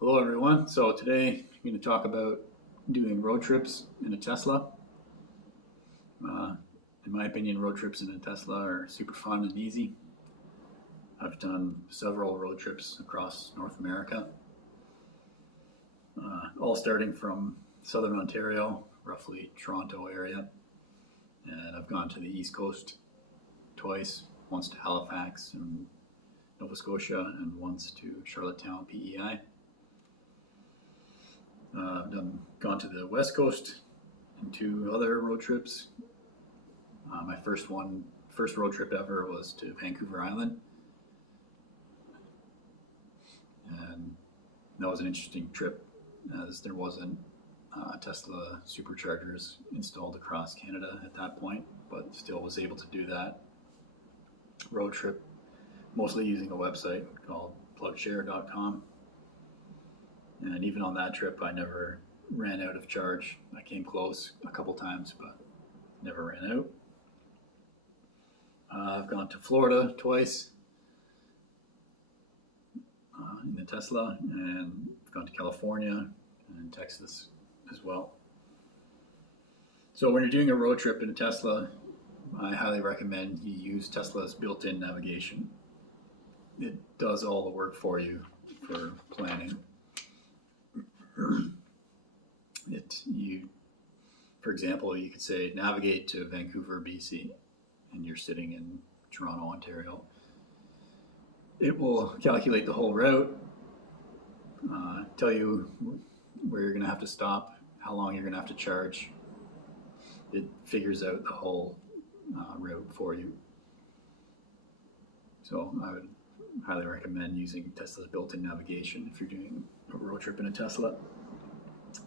Hello, everyone. So today I'm going to talk about doing road trips in a Tesla. Uh, in my opinion, road trips in a Tesla are super fun and easy. I've done several road trips across North America, all starting from southern Ontario, roughly Toronto area, and I've gone to the East Coast twice, once to Halifax and Nova Scotia, and once to Charlottetown, PEI. Gone to the West Coast in two other road trips. My first road trip ever was to Vancouver Island, and that was an interesting trip as there wasn't Tesla superchargers installed across Canada at that point, but still was able to do that road trip mostly using a website called plugshare.com. And even on that trip, I never ran out of charge. I came close a couple times, but never ran out. I've gone to Florida twice in the Tesla, and I've gone to California and Texas as well. So when you're doing a road trip in a Tesla, I highly recommend you use Tesla's built-in navigation. It does all the work for you for planning. For example, you could say navigate to Vancouver, BC, and you're sitting in Toronto, Ontario. It will calculate the whole route, tell you where you're going to have to stop, how long you're going to have to charge. It figures out the whole route for you. So I would highly recommend using Tesla's built-in navigation if you're doing a road trip in a Tesla.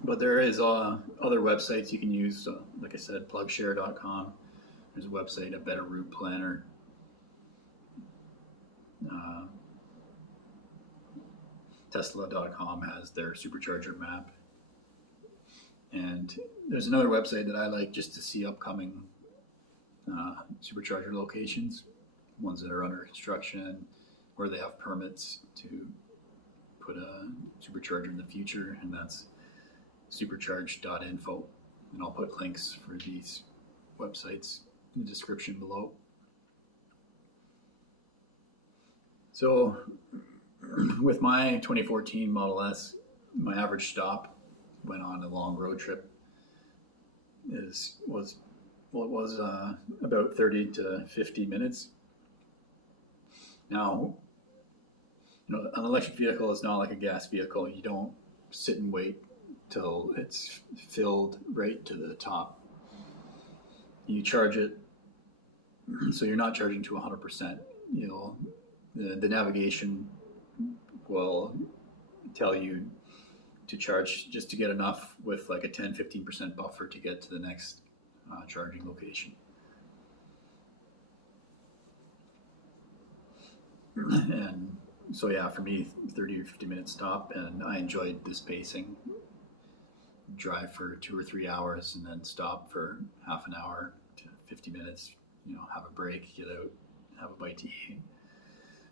But there is other websites you can use. Like I said, plugshare.com. There's a website, a Better Route Planner. Tesla.com has their supercharger map. And there's another website that I like just to see upcoming supercharger locations, ones that are under construction, where they have permits to put a supercharger in the future, and that's supercharge.info. And I'll put links for these websites in the description below. So with my 2014 Model S, my average stop when on a long road trip was about 30 to 50 minutes. Now, an electric vehicle is not like a gas vehicle. You don't sit and wait till it's filled right to the top. You charge it, so you're not charging to 100%. The navigation will tell you to charge just to get enough with like a 10-15% buffer to get to the next charging location. And so yeah, for me, 30 or 50 minute stop, and I enjoyed this pacing. Drive for 2 or 3 hours and then stop for half an hour to 50 minutes, have a break, get out, have a bite to eat,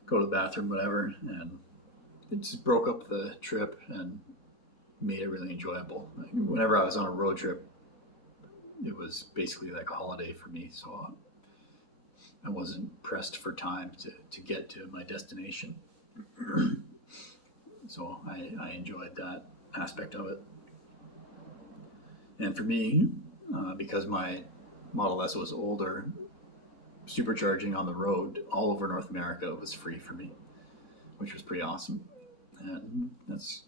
go to the bathroom, whatever. And it just broke up the trip and made it really enjoyable. Whenever I was on a road trip, it was basically like a holiday for me. So I wasn't pressed for time to get to my destination. So I enjoyed that aspect of it. And for me, because my Model S was older, supercharging on the road all over North America was free for me, which was pretty awesome. And that's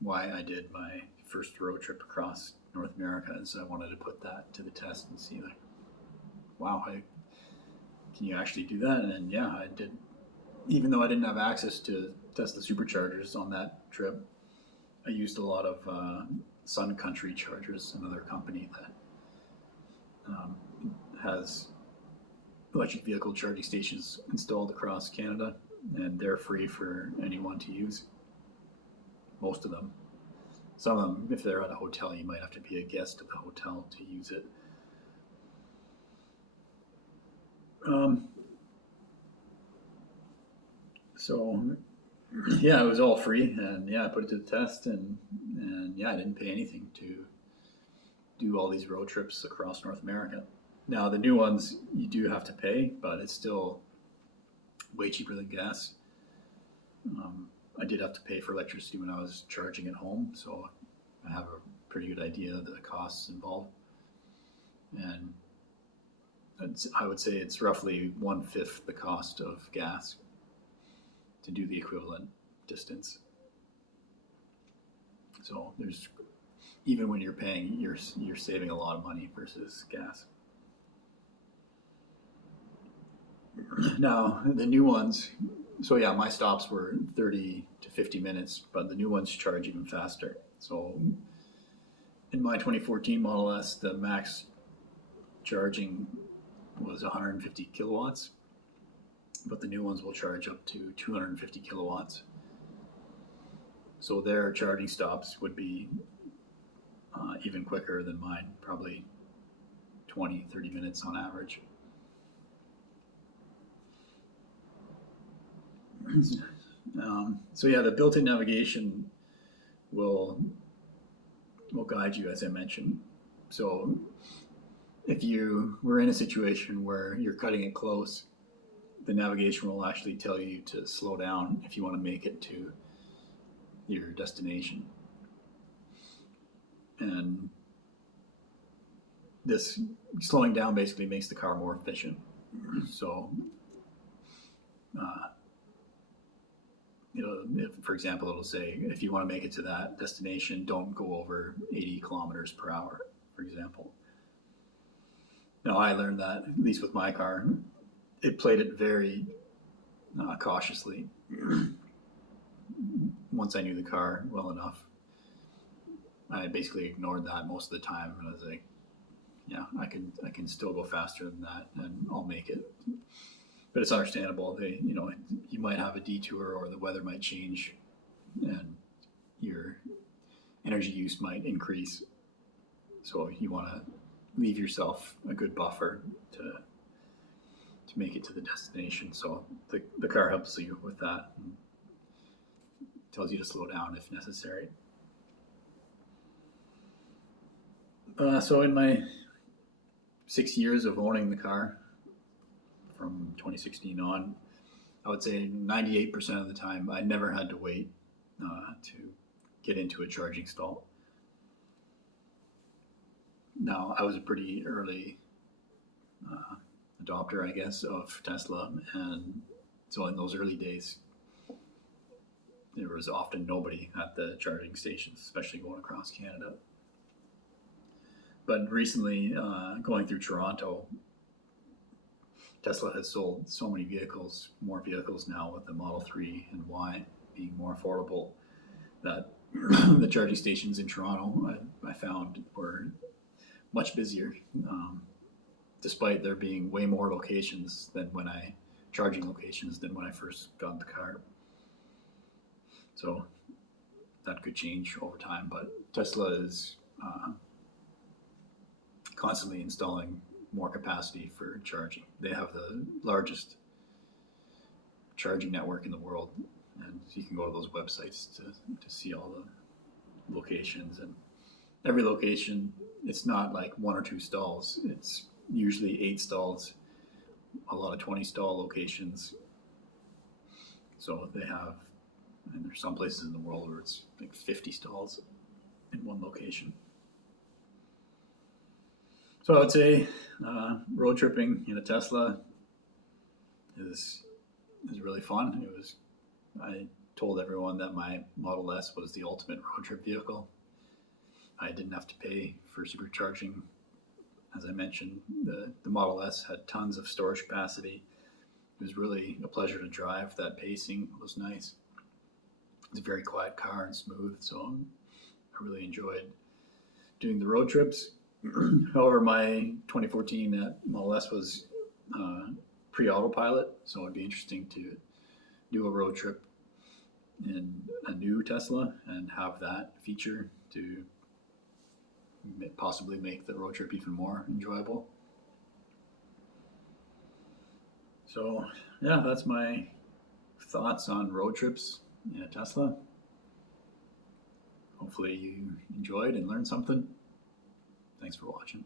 why I did my first road trip across North America, is I wanted to put that to the test and see, like, wow, can you actually do that? And yeah, I did. Even though I didn't have access to Tesla superchargers on that trip, I used a lot of Sun Country Chargers, another company that has electric vehicle charging stations installed across Canada, and they're free for anyone to use. Most of them. Some of them, if they're at a hotel, you might have to be a guest of the hotel to use it. So Yeah, it was all free, and yeah, I put it to the test, and yeah, I didn't pay anything to do all these road trips across North America. Now the new ones you do have to pay, but it's still way cheaper than gas. Um, I did have to pay for electricity when I was charging at home, so I have a pretty good idea of the costs involved. And I would say it's roughly 1/5 the cost of gas to do the equivalent distance. So there's even when you're paying, you're saving a lot of money versus gas. Now the new ones, so yeah, my stops were 30 to 50 minutes, but the new ones charge even faster. So in my 2014 Model S, the max charging was 150 kilowatts, but the new ones will charge up to 250 kilowatts. So their charging stops would be even quicker than mine, probably 20, 30 minutes on average. So yeah, the built-in navigation will guide you, as I mentioned. So if you were in a situation where you're cutting it close, the navigation will actually tell you to slow down if you want to make it to your destination. And this slowing down basically makes the car more efficient. So, uh, if, for example, it'll say if you want to make it to that destination, don't go over 80 kilometers per hour, for example. Now, I learned that, at least with my car, it played it very cautiously. Once I knew the car well enough, I basically ignored that most of the time, and I was like, yeah, I can still go faster than that, and I'll make it. But it's understandable. You might have a detour, or the weather might change, and your energy use might increase. So you want to leave yourself a good buffer to make it to the destination. So the car helps you with that, and tells you to slow down if necessary. So in my 6 years of owning the car, from 2016 on, I would say 98% of the time I never had to wait to get into a charging stall. Now, I was a pretty early adopter, I guess, of Tesla, and so in those early days, there was often nobody at the charging stations, especially going across Canada. But recently, going through Toronto, Tesla has sold so many vehicles, more vehicles now with the Model 3 and Y being more affordable, that the charging stations in Toronto I found were much busier, despite there being way more locations than charging locations than when I first got the car. So that could change over time, but Tesla is constantly installing more capacity for charging. They have the largest charging network in the world, and you can go to those websites to see all the locations. And every location, it's not like one or two stalls. It's usually 8 stalls, a lot of 20 stall locations. So they have, and there's some places in the world where it's like 50 stalls in one location. So I would say road tripping in a Tesla is really fun. I told everyone that my Model S was the ultimate road trip vehicle. I didn't have to pay for supercharging. As I mentioned, the Model S had tons of storage capacity. It was really a pleasure to drive. That pacing was nice. It's a very quiet car and smooth, so I really enjoyed doing the road trips. However, my 2014 Model S was pre-autopilot, so it'd be interesting to do a road trip in a new Tesla and have that feature to possibly make the road trip even more enjoyable. So yeah, that's my thoughts on road trips in a Tesla. Hopefully you enjoyed and learned something. Thanks for watching.